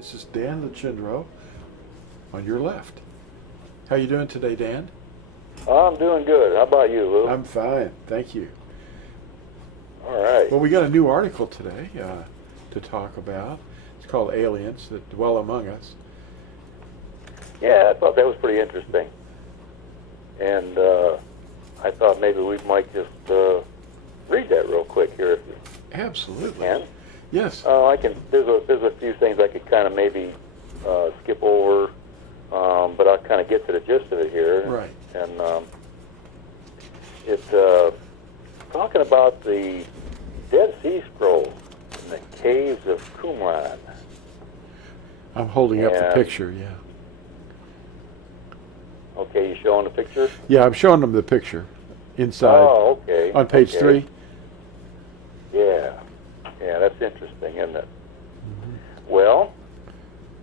This is Dan Lew on your left. How you doing today, Dan? I'm doing good. How about you, Lou? I'm fine, thank you. All right. Well, we got a new article today to talk about. It's called Aliens That Dwell Among Us. Yeah, I thought that was pretty interesting. And I thought maybe we might just read that real quick here if you Absolutely. can. Yes. I can. There's a few things I could kind of maybe skip over, but I'll kind of get to the gist of it here. Right. And it's talking about the Dead Sea Scrolls in the caves of Qumran. I'm holding up the picture, yeah. Okay, you showing the picture? Yeah, I'm showing them the picture inside. Oh, okay. On page 3. Yeah. Yeah, that's interesting, isn't it? Mm-hmm. Well,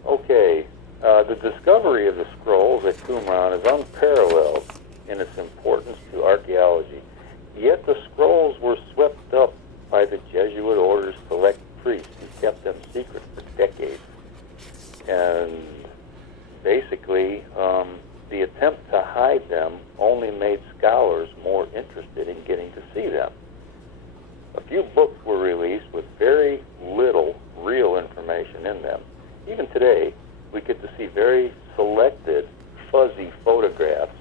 okay. The discovery of the scrolls at Qumran is unparalleled in its importance to archaeology. Yet the scrolls were swept up by the Jesuit order's select priests who kept them secret for decades. And basically, the attempt to hide them only made scholars more interested in getting to see them. A few books were released with very little real information in them. Even today, we get to see very selected, fuzzy photographs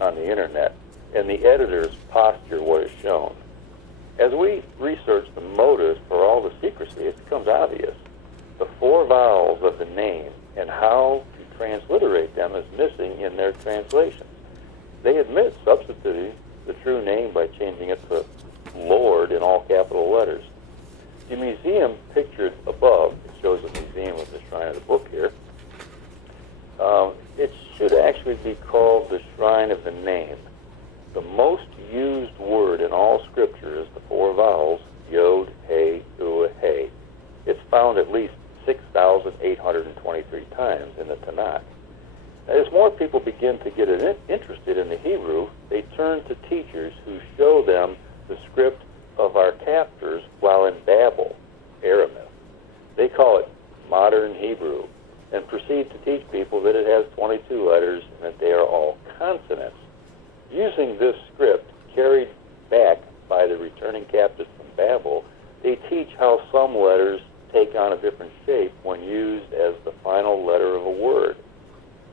on the internet, and the editors posture what is shown. As we research the motives for all the secrecy, it becomes obvious. The 4 vowels of the name and how to transliterate them is missing in their translations. They admit substituting the true name by changing it to Lord in all capital letters. The museum pictured above, it shows the museum of the Shrine of the Book here, it should actually be called the Shrine of the Name. The most used word in all scripture is the 4 vowels, Yod, He, Uah, He. It's found at least 6,823 times in the Tanakh. As more people begin to get interested in the Hebrew, they turn to teachers who show them the script of our captors while in Babel, Aramith. They call it modern Hebrew and proceed to teach people that it has 22 letters and that they are all consonants. Using this script carried back by the returning captives from Babel, they teach how some letters take on a different shape when used as the final letter of a word.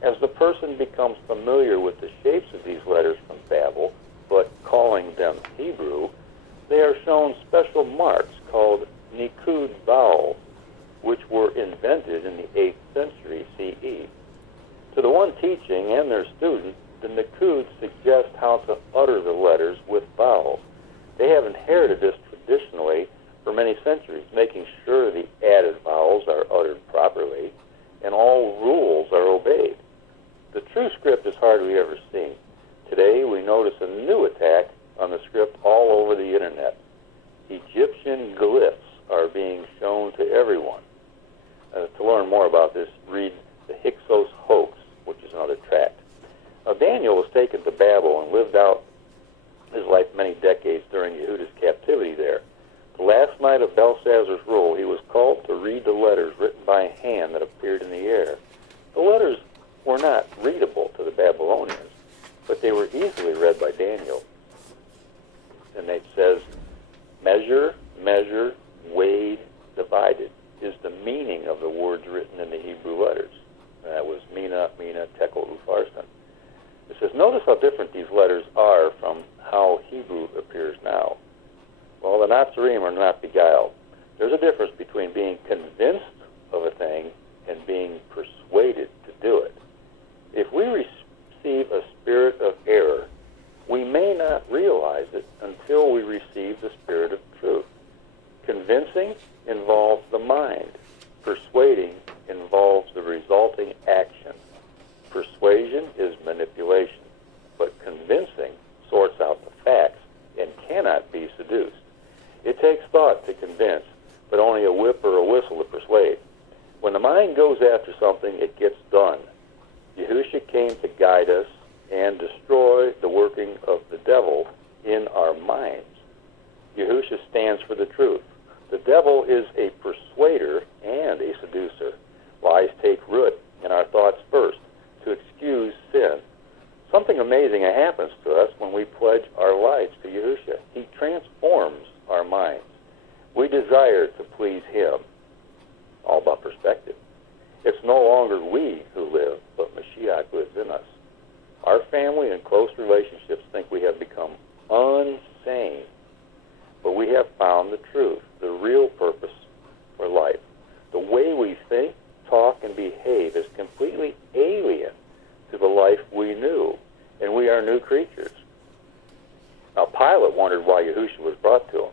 As the person becomes familiar with the shapes of these letters from Babel, but calling them Hebrew, they are shown special marks called Nikud vowels, which were invented in the 8th century CE. To the one teaching and their student, the Nikud suggest how to utter the letters with vowels. They have inherited this traditionally for many centuries, making sure the added vowels are uttered properly and all rules are obeyed. The true script is hardly ever seen. Today, we notice a new attack on the script all over the internet. Egyptian glyphs are being shown to everyone. To learn more about this, read The Hyksos Hoax, which is another tract. Now, Daniel was taken to Babel and lived out his life many decades during Yehuda's captivity there. The last night of Belshazzar's rule, he was called to read the letters written by hand that appeared in the air. The letters were not readable to the Babylonians, but they were easily read by Daniel. And it says, measure, measure, weighed, divided is the meaning of the words written in the Hebrew letters. And that was Mina, Mina, Tekel, Upharsin. It says, notice how different these letters are from how Hebrew appears now. Well, the Natsarim are not beguiled. There's a difference between being convinced of a thing and being persuaded to do it. If we receive a spirit of error, we may not realize it until we receive the spirit of truth. Convincing involves the mind. Persuading involves the resulting action. Persuasion is manipulation, but convincing sorts out the facts and cannot be seduced. It takes thought to convince, but only a whip or a whistle to persuade. When the mind goes after something, it gets done. Yahusha came to guide us and destroy the working of the devil in our minds. Yahusha stands for the truth. The devil is a persuader and a seducer. Lies take root in our thoughts first to excuse sin. Something amazing happens to us when we pledge our lives to Yahusha. He transforms our minds. We desire to please Him. All about perspective. It's no longer we who live, but Mashiach lives in us. Our family and close relationships think we have become unsane, but we have found the truth, the real purpose for life. The way we think, talk, and behave is completely alien to the life we knew, and we are new creatures. Now, Pilate wondered why Yahusha was brought to him.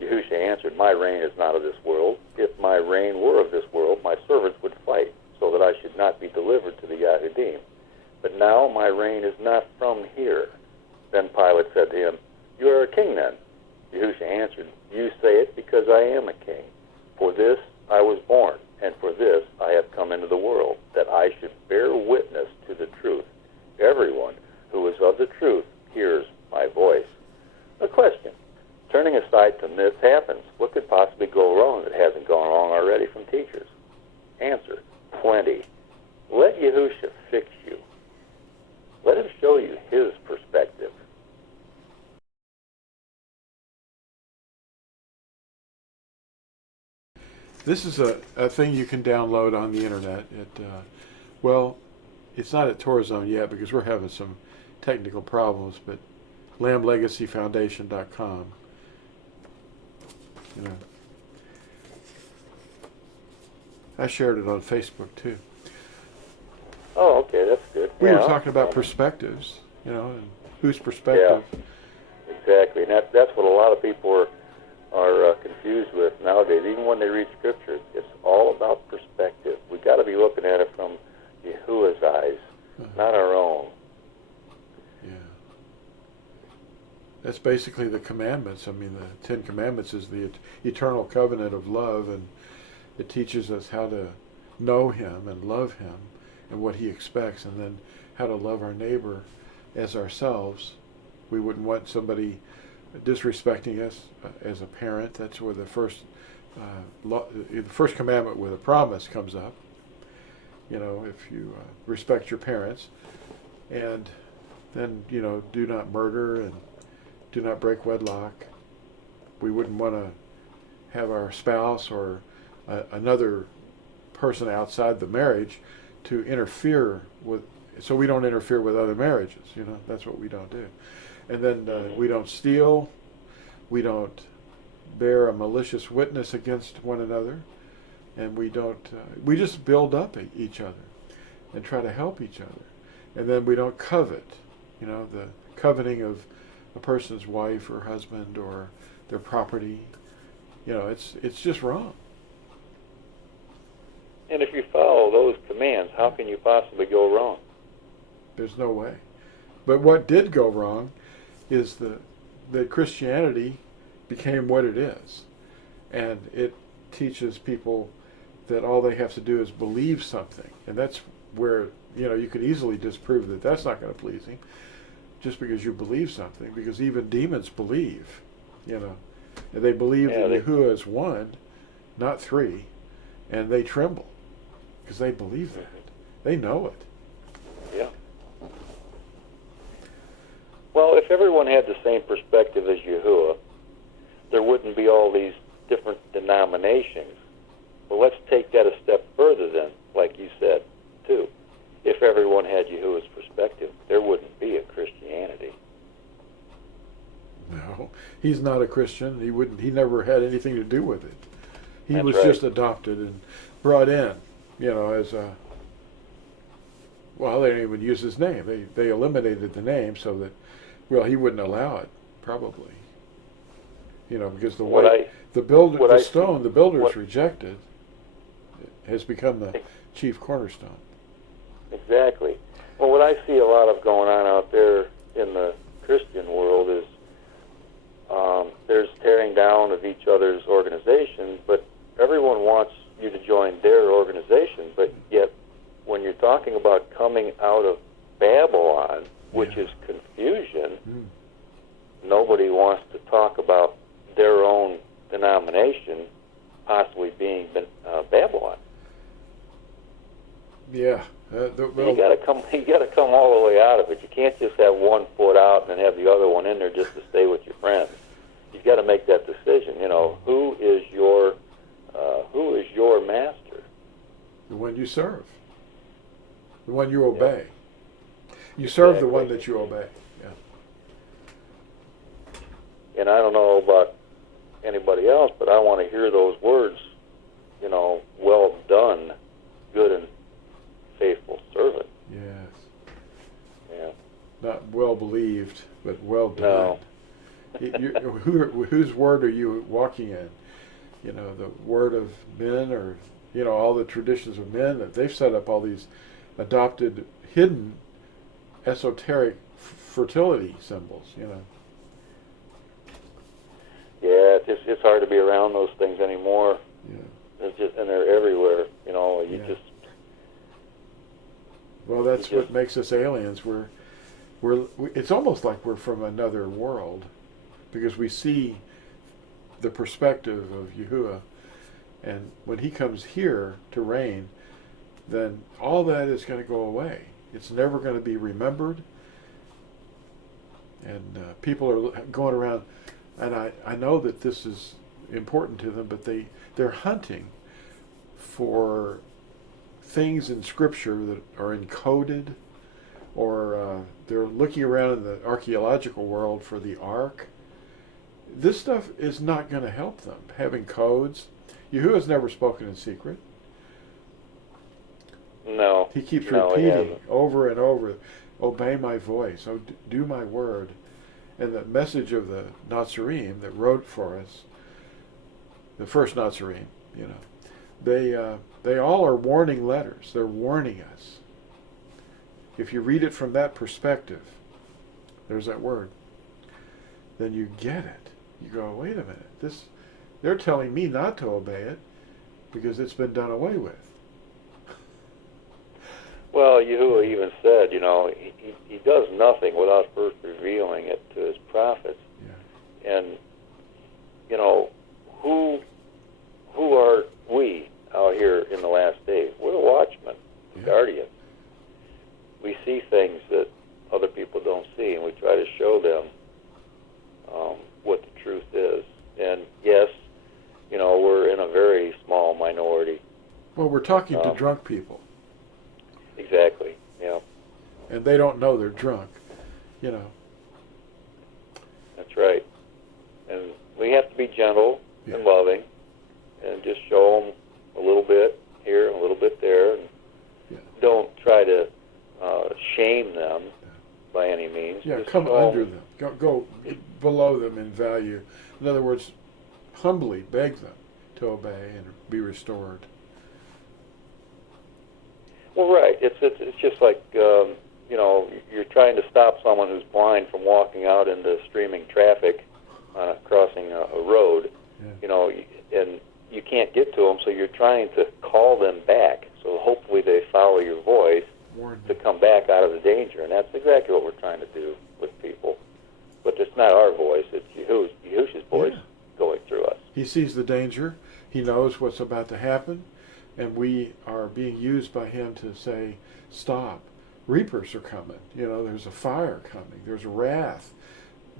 Yahusha answered, "My reign is not of this world. If my reign were of this world, my servants would fight, so that I should not be delivered to the Yahudim. But now my reign is not from here." Then Pilate said to him, "You are a king then?" Yahusha answered, "You say it because I am a king. For this I was born, and for this I have come into the world, that I should bear witness to the truth. Everyone who is of the truth hears my voice." A question. Turning aside to myths happens. What could possibly go wrong that hasn't gone wrong already from teachers? Answer. Plenty. Let Yahusha fix you. Let him show you his perspective. This is a thing you can download on the internet. Well, it's not at Torazone yet because we're having some technical problems, but lamblegacyfoundation.com. You know, I shared it on Facebook too. Oh, okay, that's good. We were talking about perspectives, and whose perspective. Yeah, exactly. And that's what a lot of people are confused with nowadays. Even when they read Scripture, it's all about perspective. We've got to be looking at it from Yahuwah's eyes, not our own. Yeah. That's basically the commandments. I mean, the Ten Commandments is the eternal covenant of love, and it teaches us how to know Him and love Him and what He expects, and then how to love our neighbor as ourselves. We wouldn't want somebody disrespecting us as a parent. That's where the first commandment with a promise comes up. If you respect your parents, and then do not murder and do not break wedlock. We wouldn't want to have our spouse or another person outside the marriage to interfere with, so we don't interfere with other marriages. That's what we don't do. And then we don't steal, we don't bear a malicious witness against one another, and we just build up each other and try to help each other. And then we don't covet, the coveting of a person's wife or husband or their property. It's just wrong. And if you follow those commands, how can you possibly go wrong? There's no way. But what did go wrong is that Christianity became what it is. And it teaches people that all they have to do is believe something. And that's where, you could easily disprove that that's not going to please Him, just because you believe something, because even demons believe, and they believe that Yahuwah is one, not three, and they tremble, because they believe that. They know it. Yeah. Well, if everyone had the same perspective as Yahuwah, there wouldn't be all these different denominations. Well, let's take that a step further then, like you said, too. If everyone had Yahuwah's perspective, there wouldn't be a Christianity. No, he's not a Christian. He never had anything to do with it. He That's was right. just adopted and brought in, as a, well, they didn't even use his name. They eliminated the name so that, he wouldn't allow it, probably. Because the builders rejected, has become the chief cornerstone. Exactly. Well, what I see a lot of going on out there in the Christian world is there's tearing down of each other's organizations, but everyone wants you to join their organization, but yet when you're talking about coming out of Babylon, which is confusion, nobody wants to talk about their own denomination possibly being Babylon. Yeah. You got to come. You got to come all the way out of it. You can't just have one foot out and then have the other one in there just to stay with your friends. You've got to make that decision. You know, who is your master? The one you serve. The one you obey. You serve the one that you obey. Yeah. And I don't know about anybody else, but I want to hear those words. You know, well done, good and faithful servant. Yes. Yeah. Not well believed, but well done. No. Whose word are you walking in? You know, the word of men, or, you know, all the traditions of men that they've set up all these adopted, hidden, esoteric fertility symbols, you know. Yeah, it's hard to be around those things anymore. Yeah. It's just, and they're everywhere. You know, Well, that's what makes us aliens. It's almost like we're from another world, because we see the perspective of Yahuwah, and when he comes here to reign, then all that is going to go away. It's never going to be remembered, and people are going around, and I know that this is important to them, but they're hunting for things in Scripture that are encoded, or they're looking around in the archaeological world for the Ark. This stuff is not going to help them. Having codes. Yahuwah's never spoken in secret. No. He keeps No, repeating over and over, obey my voice, do my word. And the message of the Natsarim that wrote for us, the first Natsarim, you know, they all are warning letters. They're warning us. If you read it from that perspective, there's that word, then you get it. You go, wait a minute, they're telling me not to obey it because it's been done away with. Well, Yahuwah even said, you know, he does nothing without first revealing it to his prophets. Yeah. And, you know, who are we out here in the last days? We're the watchmen, the guardians. We see things that other people don't see, and we try to show them what the truth is. And yes, you know, we're in a very small minority. Well, we're talking to drunk people. Exactly, yeah. And they don't know they're drunk, you know. That's right. And we have to be gentle and loving and just show them a little bit here, a little bit there. And don't try to shame them by any means. Yeah, just come under them. Go below them in value. In other words, humbly beg them to obey and be restored. Well, right. It's just like, you know, you're trying to stop someone who's blind from walking out into streaming traffic crossing a road, you know, and you can't get to them, so you're trying to call them back. So hopefully they follow your voice to come back out of the danger. And that's exactly what we're trying to do with people. But it's not our voice. It's Yahusha's voice going through us. He sees the danger. He knows what's about to happen. And we are being used by him to say, stop. Reapers are coming. You know, there's a fire coming. There's wrath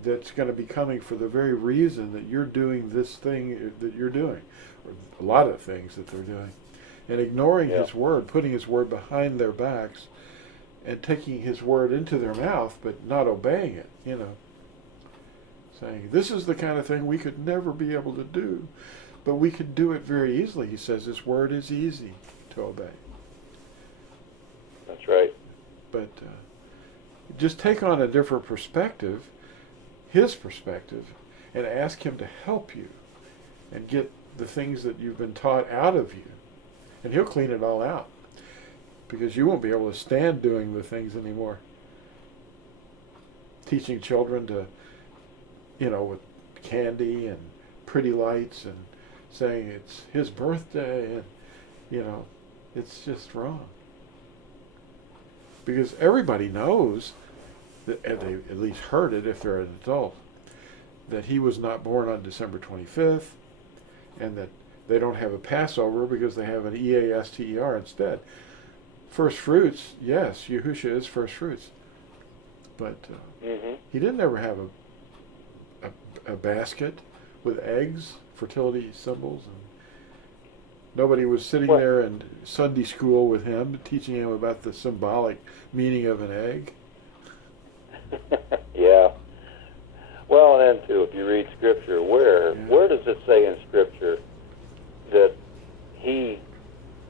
that's going to be coming for the very reason that you're doing this thing that you're doing, or a lot of things that they're doing. And ignoring his word, putting his word behind their backs, and taking his word into their mouth, but not obeying it, you know. Saying, this is the kind of thing we could never be able to do. But we could do it very easily. He says his word is easy to obey. That's right. But just take on a different perspective, his perspective, and ask him to help you and get the things that you've been taught out of you. And he'll clean it all out, because you won't be able to stand doing the things anymore. Teaching children to, you know, with candy and pretty lights and saying it's his birthday, and, you know, it's just wrong. Because everybody knows, that, and they at least heard it if they're an adult, that he was not born on December 25th, and that they don't have a Passover because they have an Easter instead. First fruits, yes, Yahusha is first fruits, but he didn't ever have a basket with eggs, fertility symbols, and nobody was sitting there in Sunday school with him, teaching him about the symbolic meaning of an egg. Yeah. Well, and then too, if you read Scripture, where does it say in Scripture that he,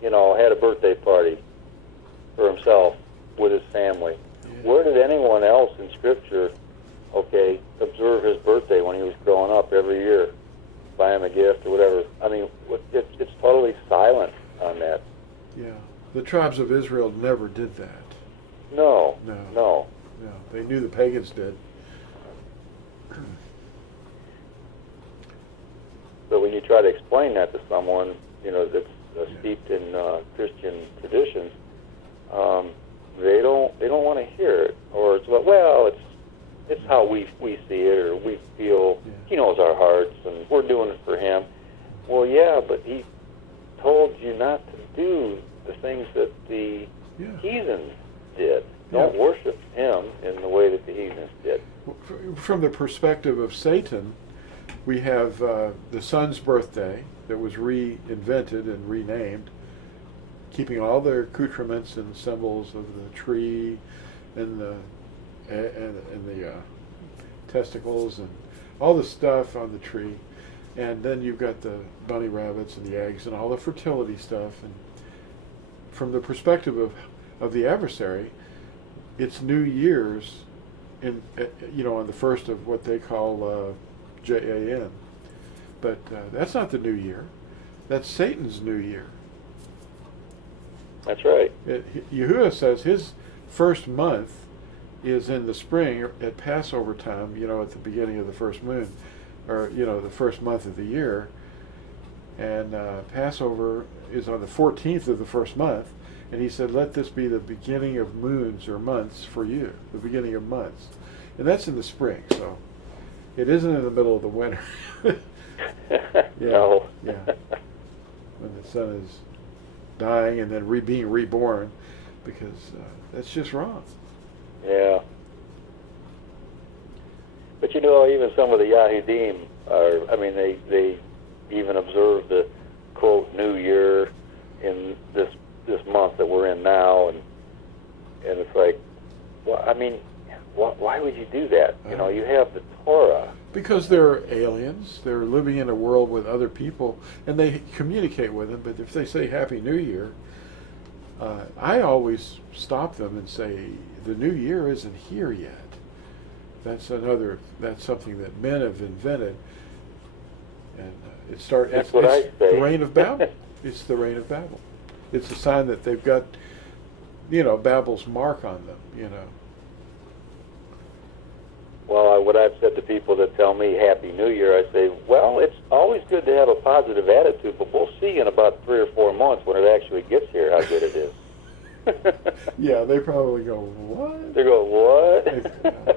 had a birthday party for himself with his family? Yeah. Where did anyone else in Scripture, observe his birthday when he was growing up every year, buy him a gift or whatever? I mean, it's totally silent on that. Yeah, the tribes of Israel never did that. No. They knew the pagans did. So when you try to explain that to someone, that's steeped in Christian traditions, they don't want to hear it, or it's how we see it, or we feel he knows our hearts and we're doing it for him. Well, yeah, but he told you not to do the things that the heathens did. Don't worship him in the way that the heathens did. From the perspective of Satan, we have the sun's birthday that was reinvented and renamed, keeping all their accoutrements and symbols of the tree and the testicles and all the stuff on the tree. And then you've got the bunny rabbits and the eggs and all the fertility stuff. And from the perspective of the adversary, it's New Year's on the first of what they call JAN. But that's not the New Year. That's Satan's New Year. That's right. Yahuwah says his first month is in the spring at Passover time, at the beginning of the first moon, or, the first month of the year. And Passover is on the 14th of the first month. And he said, let this be the beginning of moons or months for you, the beginning of months. And that's in the spring, so it isn't in the middle of the winter. No. Yeah. When the sun is dying and then being reborn, because that's just wrong. Yeah. But even some of the Yahudim they even observe the, quote, New Year in this month that we're in now, and it's like, why would you do that? You have the Torah. Because they're aliens. They're living in a world with other people, and they communicate with them. But if they say Happy New Year, I always stop them and say, the New Year isn't here yet. That's something that men have invented, and it's the reign of Babel. It's the reign of Babel. It's a sign that they've got, Babel's mark on them, Well, what I've said to people that tell me Happy New Year, I say, well, it's always good to have a positive attitude, but we'll see in about 3 or 4 months when it actually gets here how good it is. Yeah, they probably go, what? They go, what?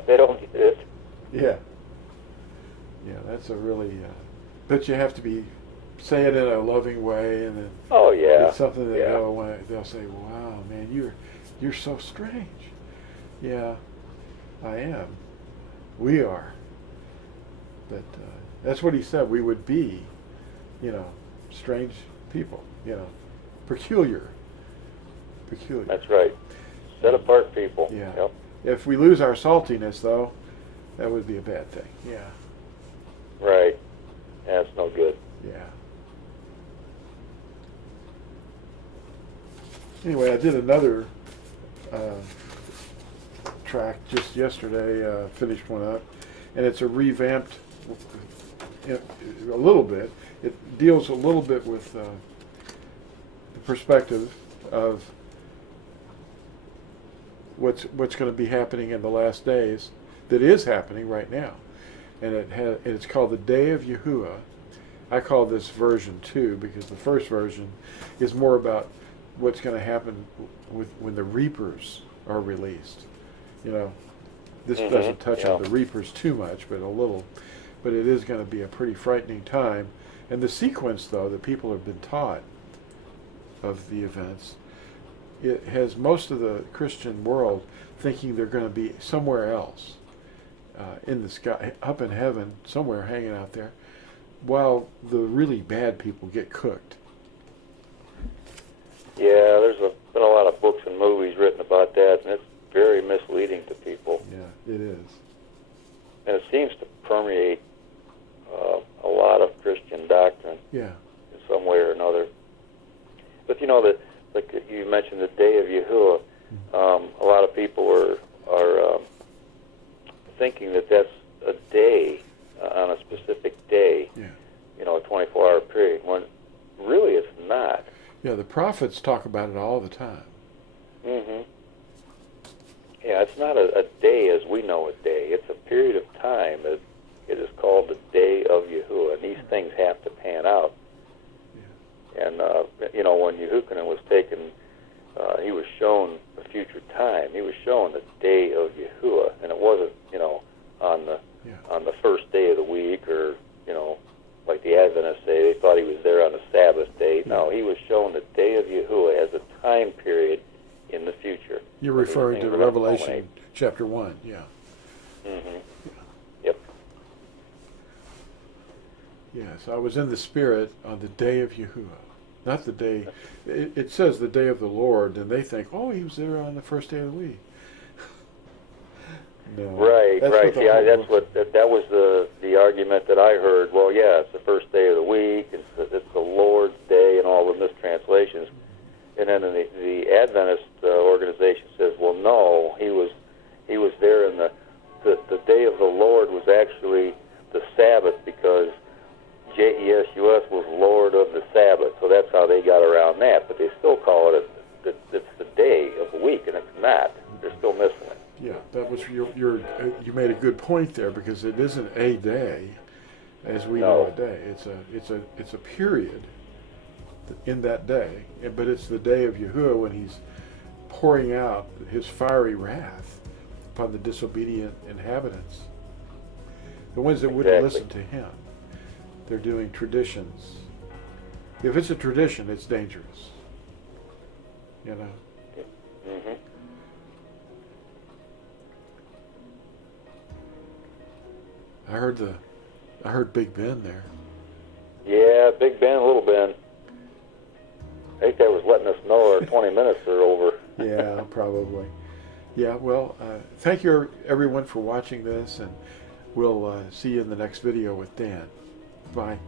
They don't get it. Yeah. Yeah, that's a really, but you have to say it in a loving way, and then it's something that they'll say, wow, man, you're so strange. Yeah, I am. We are. But that's what he said. We would be, strange people, peculiar. That's right. Set apart people. Yeah. Yep. If we lose our saltiness, though, that would be a bad thing. Yeah. Right. That's no good. Yeah. Anyway, I did another track just yesterday, finished one up, and it's a revamped, a little bit. It deals a little bit with the perspective of what's going to be happening in the last days, that is happening right now, and it's called the Day of Yahuwah. I call this version 2 because the first version is more about what's going to happen when the reapers are released. This doesn't touch on the reapers too much, but a little. But it is going to be a pretty frightening time And the sequence, though, that people have been taught of the events, it has most of the Christian world thinking they're going to be somewhere else, in the sky, up in heaven, somewhere hanging out there, while the really bad people get cooked. Yeah, there's been a lot of books and movies written about that, and it's very misleading to people. Yeah, it is. And it seems to permeate a lot of Christian doctrine Yeah. in some way or another. But you know, that, like you mentioned, the Day of Yahuwah, a lot of people are thinking that that's a day, on a specific day, Yeah. you know, a 24-hour period, when really it's not. Yeah, the prophets talk about it all the time. Mm-hmm. Yeah, it's not a day as we know a day. It's a period of time. It is called the Day of Yahuwah, and these things have to pan out. Yeah. And, you know, when Yahuwah was taken, he was shown a future time. He was shown the Day of Yahuwah, and it wasn't, you know, on the first day of the week, or, you know, like the Adventists say, they thought he was there on the Sabbath day. No, he was shown the Day of Yahuwah as a time period in the future. You're referring to Revelation chapter 1, yeah. Mm-hmm. Yep. Yes, I was in the Spirit on the day of Yahuwah. Not the day, it says the day of the Lord, and they think, oh, he was there on the first day of the week. No. Right. Yeah, that was the argument that I heard. Well, yeah, it's the first day of the week, it's the Lord's day, and all the mistranslations. And then the Adventist organization says, well, no, he was there, and the day of the Lord was actually the Sabbath, because JESUS was Lord of the Sabbath, so that's how they got around that. But they still call it it's the day of the week, and it's not. They're still missing it. Yeah, that was you made a good point there, because it isn't a day as we know a day. It's a period in that day, but it's the day of Yahuwah, when he's pouring out his fiery wrath upon the disobedient inhabitants, the ones that wouldn't listen to him. They're doing traditions. If it's a tradition, it's dangerous. You know. Mm-hmm. I heard Big Ben there. Yeah, Big Ben, Little Ben. I think that was letting us know our 20 minutes are over. Yeah, probably. Yeah, well, thank you everyone for watching this, and we'll see you in the next video with Dan. Bye.